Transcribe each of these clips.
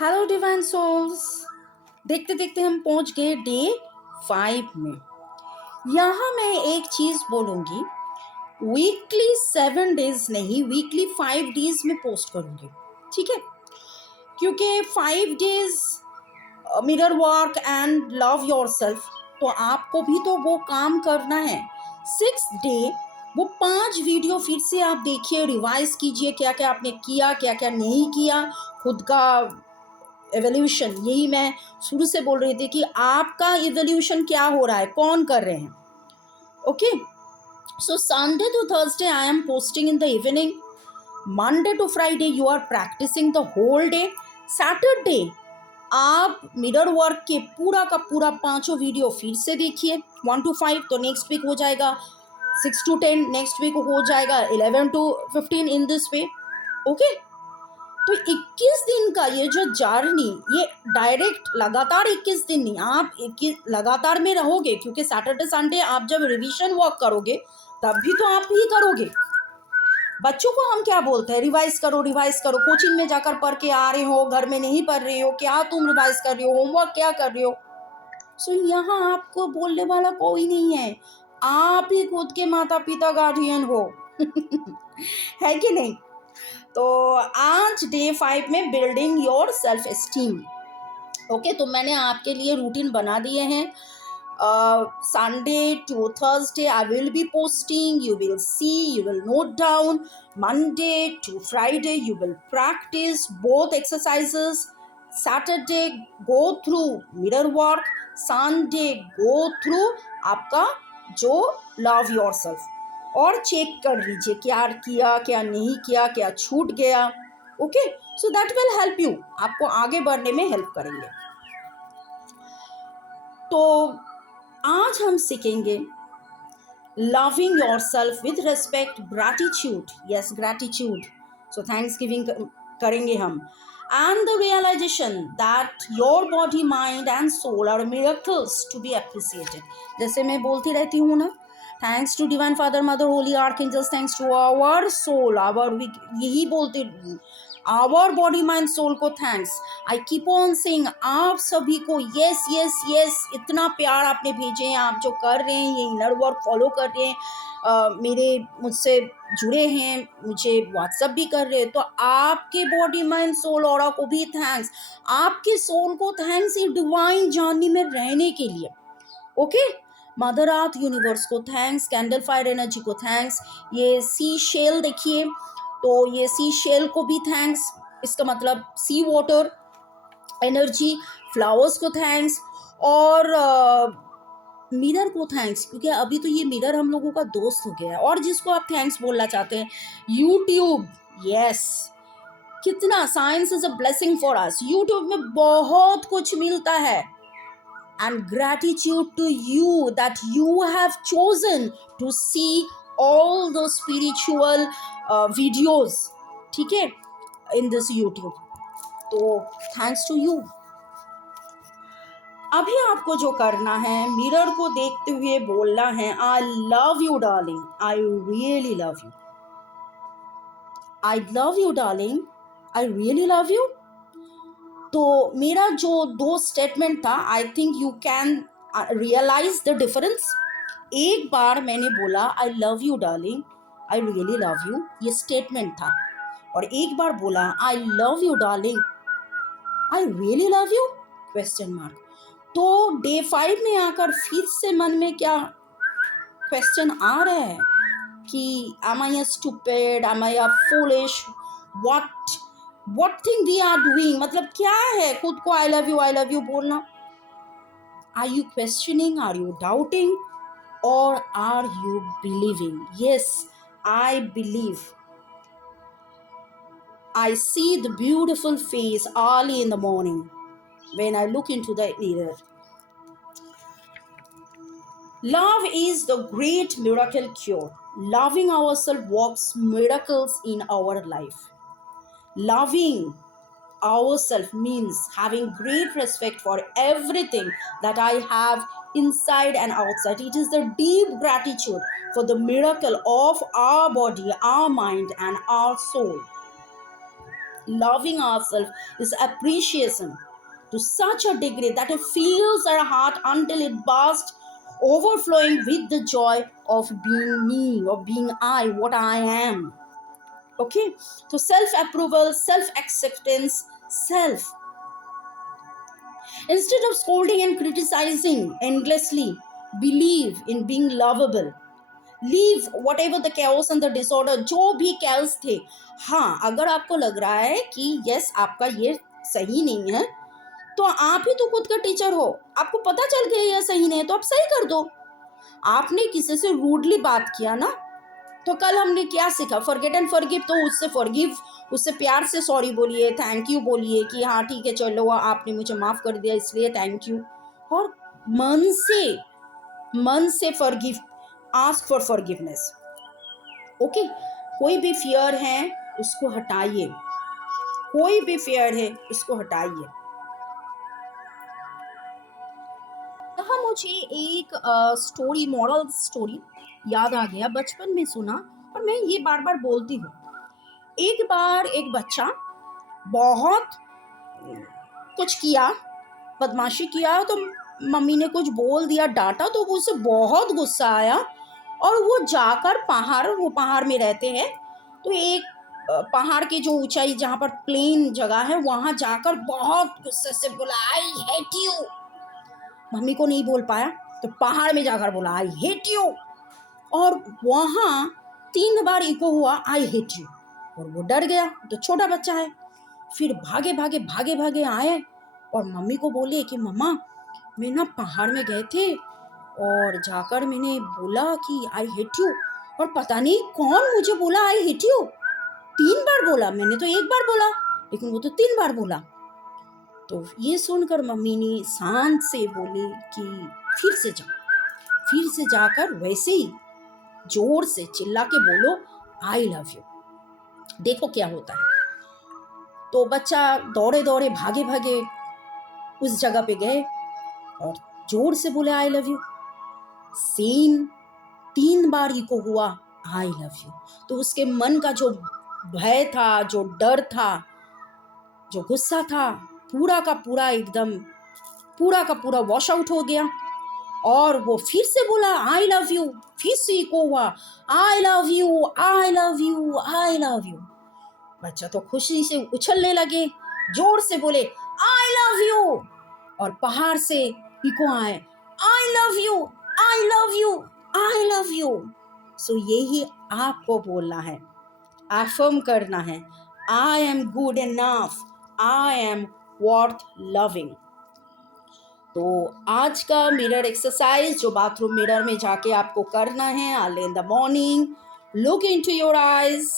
Hello divine souls. देखते देखते हम पहुंच गए डे 5 में। यहाँ मैं एक चीज़ बोलूँगी, वीकली 7 डेज नहीं, वीकली 5 डेज में पोस्ट करूँगी, ठीक है? क्योंकि 5 days mirror work and love yourself, तो आपको भी तो वो काम करना है। 6 डे वो 5 वीडियो फिर से आप देखिए, रिवाइज कीजिए, क्या क्या आपने किया, क्या क्या नहीं किया, खुद का एवोल्यूशन। यही मैं शुरू से बोल रही थी कि आपका एवोल्यूशन क्या हो रहा है, कौन कर रहे हैं। Okay, so Sunday to Thursday I am posting in the evening, Monday to Friday you are practicing the whole day, Saturday आप मिरर वर्क के पूरा का पूरा 5 वीडियो फिर से देखिए, 1 to 5, तो नेक्स्ट वीक हो जाएगा 6 to 10, नेक्स्ट वीक हो जाएगा 11 to 15 in this way. Okay, तो 21 दिन का ये जो जर्नी, ये डायरेक्ट लगातार 21 दिन नहीं, आप 21 लगातार में रहोगे, क्योंकि सैटरडे संडे आप जब रिवीजन वर्क करोगे तब भी तो आप ही करोगे। बच्चों को हम क्या बोलते हैं, रिवाइज करो रिवाइज करो, कोचिंग में जाकर पढ़ के आ रहे हो, घर में नहीं पढ़ रहे हो, क्या तुम रिवाइज कर रहे हो, होमवर्क क्या कर रहे हो? सो यहाँ आपको बोलने वाला कोई नहीं है, आप ही खुद के माता पिता गार्डियन हो। है कि नहीं? तो आज डे 5 में building your self esteem. Okay, तो मैंने आपके लिए रूटीन बना दिए हैं। Sunday to Thursday I will be posting, you will see, you will note down. Monday to Friday you will practice both exercises. Saturday go through mirror work, Sunday go through आपका जो love yourself, और check कर लीजिए क्या किया, क्या नहीं किया, क्या छूट गया। Okay, so that will help you, आपको आगे बढ़ने में हेल्प करेंगे। तो आज हम सीखेंगे loving yourself with respect, gratitude, yes gratitude, so thanksgiving करेंगे हम, and the realization that your body mind and soul are miracles to be appreciated. जैसे मैं बोलती रहती हूँ ना, thanks to divine father mother holy archangels, thanks to our soul, our, यही बोलते, आवर बॉडी माइंड सोल को thanks. I keep on saying, आप सभी को यस यस यस, इतना प्यार आपने भेजे हैं, आप जो कर रहे हैं, ये इनर वर्क फॉलो कर रहे हैं, मेरे मुझसे जुड़े हैं, मुझे व्हाट्सअप भी कर रहे हैं, तो आपके बॉडी माइंड सोल ऑरा को भी थैंक्स, आपके सोल को थैंक्स ये डिवाइन जर्नी में रहने के लिए। ओके, मदर अर्थ यूनिवर्स को थैंक्स, कैंडल फायर एनर्जी को थैंक्स, ये सी शेल देखिए, तो ये सी शेल को भी थैंक्स, इसका मतलब सी वाटर एनर्जी, फ्लावर्स को थैंक्स, और मिरर को थैंक्स, क्योंकि अभी तो ये मिरर हम लोगों का दोस्त हो गया है। और जिसको आप थैंक्स बोलना चाहते हैं, यूट्यूब, यस, कितना science is a blessing for us, YouTube में बहुत कुछ मिलता है, and gratitude to you that you have chosen to see all those spiritual videos, ठीक है, in this YouTube, तो thanks to you। अभी आपको जो करना है, मिरर को देखते हुए बोलना है, I love you darling, I really love you, I love you darling, I really love you। तो मेरा जो 2 स्टेटमेंट था, I think you can realize the difference. एक बार मैंने बोला I love you darling, I really love you, ये statement था, और एक बार बोला I love you darling, I really love you, question mark. तो डे 5 में आकर फिर से मन में क्या क्वेश्चन आ रहा है कि am I a stupid, am I a foolish, what thing we are doing, मतलब क्या है खुद को I love you बोलना? Are you questioning, are you doubting, or are you believing? Yes, I believe. I see the beautiful face early in the morning when I look into the mirror. Love is the great miracle cure. Loving ourselves works miracles in our life. Loving ourselves means having great respect for everything that I have inside and outside. It is the deep gratitude for the miracle of our body, our mind, and our soul. loving ourselves is appreciation to such a degree that it fills our heart until it bursts, overflowing with the joy of being me, or being I, what I am. Okay, so self approval, self acceptance, self. Instead of scolding and criticizing endlessly, believe in being lovable. Leave what ever the chaos and the disorder, जो भी chaos थे. हाँ, अगर आपको लग रहा है कि यस आपका ये सही नहीं है, तो आप ही तो खुद का टीचर हो. आपको पता चल गया ये सही नहीं है तो आप सही कर दो. आपने किसी से रूडली बात किया ना, तो कल हमने क्या सीखा? Forget and forgive. तो उससे फॉरगिव, उससे प्यार से सॉरी बोलिए, थैंक यू बोलिए कि हाँ ठीक है चलो आपने मुझे माफ़ कर दिया इसलिए थैंक यू. और मन से forgive, ask for forgiveness. Okay, कोई भी फियर है उसको हटाइए, कोई भी फियर है उसको हटाइए. यहाँ मुझे एक स्टोरी, मॉरल स्टोरी याद आ गया, बचपन में सुना और मैं ये बार बार बोलती हूँ. एक बार एक बच्चा बहुत कुछ किया, बदमाशी किया, तो मम्मी ने कुछ बोल दिया, डांटा, तो उसे बहुत गुस्सा आया और वो जाकर वो पहाड़ में रहते हैं, तो एक पहाड़ की जो ऊंचाई जहाँ पर प्लेन जगह है वहाँ जाकर बहुत गुस्से से बोला आई हेट यू. मम्मी को नहीं बोल पाया तो पहाड़ में जाकर बोला आई हेट यू, और वहाँ 3 बार इको हुआ आई हेट यू, और वो डर गया, तो छोटा बच्चा है. फिर भागे भागे भागे भागे आए और मम्मी को बोले कि मम्मा मैं ना पहाड़ में गए थे और जाकर मैंने बोला कि आई हेट यू, और पता नहीं कौन मुझे बोला आई हेट यू. 3 बार बोला, मैंने तो 1 बार बोला लेकिन वो तो 3 बार बोला. तो ये सुनकर मम्मी ने शांत से बोली कि फिर से जाकर वैसे ही जोर से चिल्ला के बोलो आई लव यू, देखो क्या होता है. तो बच्चा दौड़े दौड़े भागे भागे उस जगह पे गए और जोर से बोले आई लव यू. सेम 3 बार ही को हुआ आई लव यू. तो उसके मन का जो भय था, जो डर था, जो गुस्सा था, पूरा का पूरा वॉश आउट हो गया और वो फिर से बोला आई लव यू. फिर से को हुआ आई love you I love you I love you. बच्चा तो खुशी से उछलने लगे, जोर से बोले आई लव यू, और पहाड़ से इको आए आई love you I love you I love you. सो यही आपको बोलना है, अफर्म करना है, I am good enough, I am worth loving. तो आज का मिरर एक्सरसाइज जो बाथरूम मिरर में जाके आपको करना है, early in the morning, look into your eyes,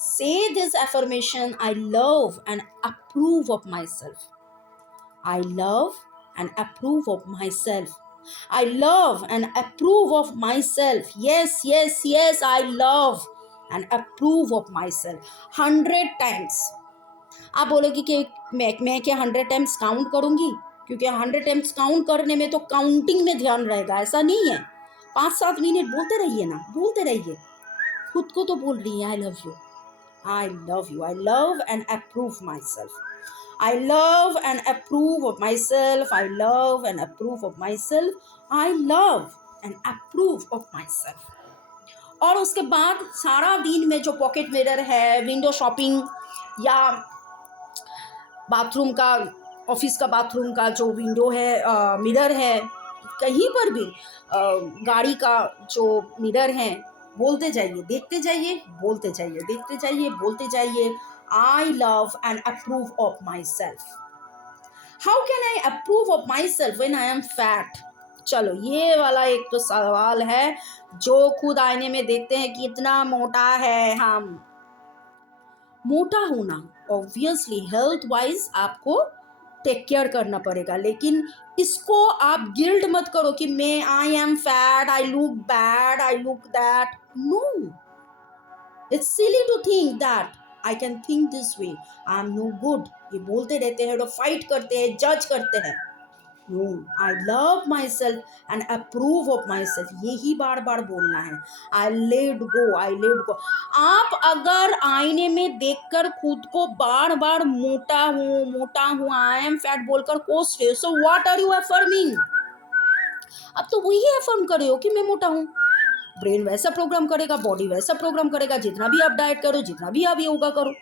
say this affirmation, I love and approve of myself. I love and approve of myself. I love and approve of myself. Yes, yes, yes, I love and approve of myself. 100 times. आप बोलोगे कि मैं क्या 100 times count करूंगी? क्योंकि 100 times count करने में तो काउंटिंग में ध्यान रहेगा, ऐसा नहीं है. 5-7 मिनट बोलते रहिए ना, बोलते रहिए. खुद को तो बोल रही है आई love you, I love you. I love and approve myself. I love and approve of myself. I love and approve of myself. I love and approve of myself. और उसके बाद सारा दिन में जो पॉकेट मिरर है, विंडो शॉपिंग या bathroom का, ऑफिस का बाथरूम का जो विंडो है, मिरर है, कहीं पर भी गाड़ी का जो मिरर है, बोलते जाइए, देखते जाइए, बोलते जाइए, देखते जाइए, बोलते जाइए I love and approve of my self. How can I approve of my self when I am fat? चलो ये वाला एक तो सवाल है जो खुद आईने में देखते हैं कि इतना मोटा है हम. मोटा होना ऑब्वियसली हेल्थ वाइज आपको टेक केयर करना पड़ेगा, लेकिन इसको आप गिल्ट मत करो कि मैं I am fat, I look bad, I look that. No, it's silly to think that I can think this way, I am no good. ये बोलते रहते हैं, तो फाइट करते हैं, जज करते हैं. No, I love myself and approve of myself, यही बार बार बोलना है। I let go, I let go. आप अगर आईने में देखकर खुद को बार बार मोटा हूँ, आई एम फैट बोलकर कोस रहे हो, so what are you affirming? अब तो वही अफर्म कर रहे हो कि मैं मोटा हूँ। ब्रेन वैसा प्रोग्राम करेगा, बॉडी वैसा प्रोग्राम करेगा, जितना भी आप डाइट करो, जितना भी आप योगा करो।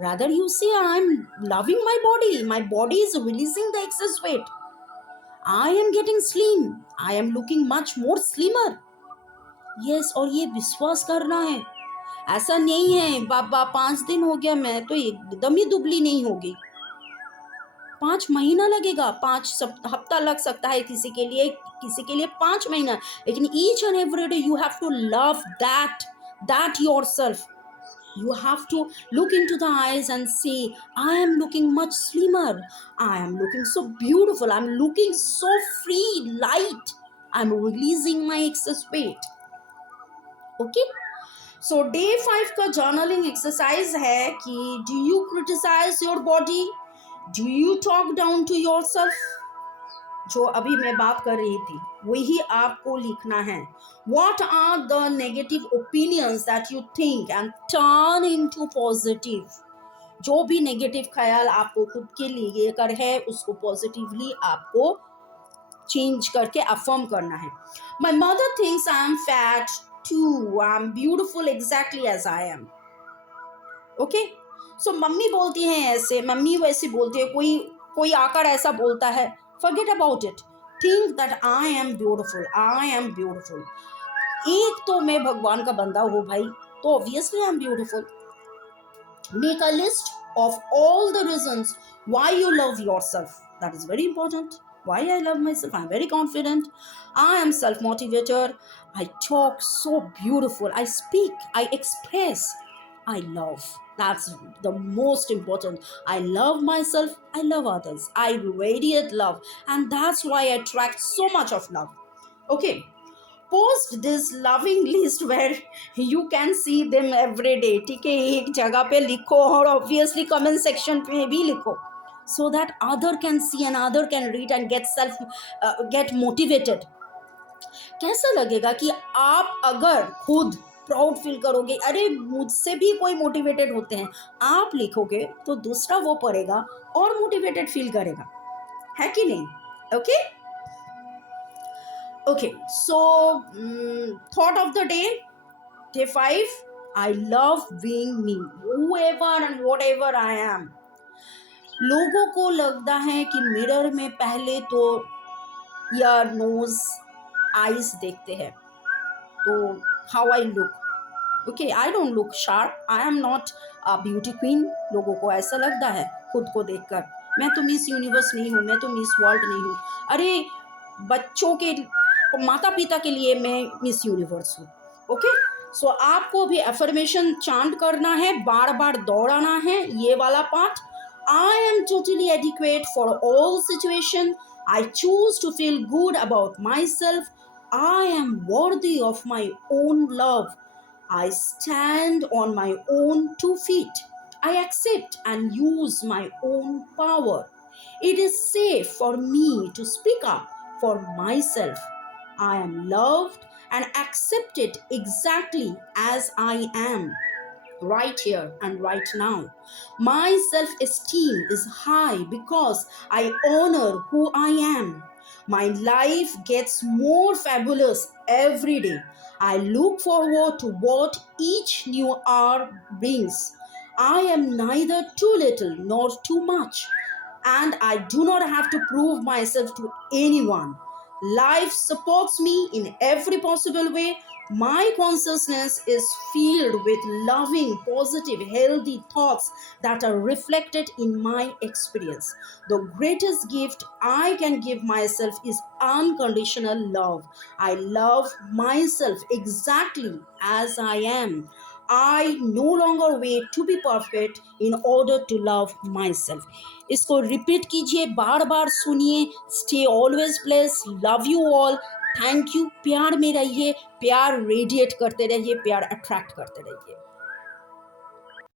रादर यू से I am loving my body is releasing the access wait, I am getting slim, I am looking much more slimmer. Yes, और ये विश्वास करना है। ऐसा नहीं है बाबा 5 दिन हो गया मैं तो एकदम ही दुबली नहीं होगी, 5 महीना लगेगा, 5 हफ्ता लग सकता है किसी के लिए 5 महीना, लेकिन each and every day you have to love that yourself. You have to look into the eyes and say, I am looking much slimmer, I am looking so beautiful, I'm looking so free, light, I'm releasing my excess weight. Okay, so day 5 का journaling exercise है कि do you criticize your body, do you talk down to yourself? जो अभी मैं बात कर रही थी वही आपको लिखना है। What are the negative opinions that you think and turn into positive? जो भी नेगेटिव ख्याल आपको खुद के लिए लेकर है उसको पॉजिटिवली आपको चेंज करके अफर्म करना है। My mother thinks I am fat too, I am beautiful exactly as I am. Okay? So mummy बोलती हैं ऐसे, मम्मी वैसे बोलती है, कोई आकर ऐसा बोलता है, forget about it, think that I am beautiful, I am beautiful. एक तो मैं भगवान का बंदा हूँ भाई, तो obviously I am beautiful. Make a list of all the reasons why you love yourself. That is very important. Why I love myself? I'm very confident. I am self-motivated. I talk so beautiful. I speak. I express. I love. That's the most important. I love myself. I love others. I radiate love. And that's why I attract so much of love. Okay. Post this loving list where you can see them every day. ठीक है, एक जगह पे लिखो और obviously comment section पे भी लिखो, so that other can see and other can read and get motivated. कैसा लगेगा कि आप अगर खुद प्राउड फील करोगे, अरे मुझसे भी कोई मोटिवेटेड होते हैं, आप लिखोगे तो दूसरा वो पढ़ेगा और मोटिवेटेड फील करेगा, है कि नहीं? Okay Okay, so thought of the day 5, I love being me, whoever and whatever I am. लोगों को लगता है कि मिरर में पहले तो ईयर, नोज, आईज देखते हैं, तो how I look, okay, I don't look sharp, I am not a beauty queen. लोगों को ऐसा लगता है खुद को देखकर, मैं तो मिस यूनिवर्स नहीं हूँ, मैं तो मिस वर्ल्ड नहीं हूँ। अरे बच्चों के माता पिता के लिए मैं मिस यूनिवर्स हूँ। ओके, सो आपको भी अफर्मेशन चांट करना है, बार बार दौड़ाना है ये वाला part. I am totally adequate for all situation, I choose to feel good about myself, I am worthy of my own love, I stand on my own 2 feet. I accept and use my own power. It is safe for me to speak up for myself. I am loved and accepted exactly as I am, right here and right now. My self-esteem is high because I honor who I am. My life gets more fabulous every day. I look forward to what each new hour brings. I am neither too little nor too much, and I do not have to prove myself to anyone. Life supports me in every possible way. My consciousness is filled with loving, positive, healthy thoughts that are reflected in my experience. The greatest gift I can give myself is unconditional love. I love myself exactly as I am. I no longer wait to be perfect in order to love myself. इसको repeat कीजिए, बार बार सुनिए। Stay always bless, love you all, thank you. प्यार में रहिए, प्यार radiate करते रहिए, प्यार अट्रैक्ट करते रहिए।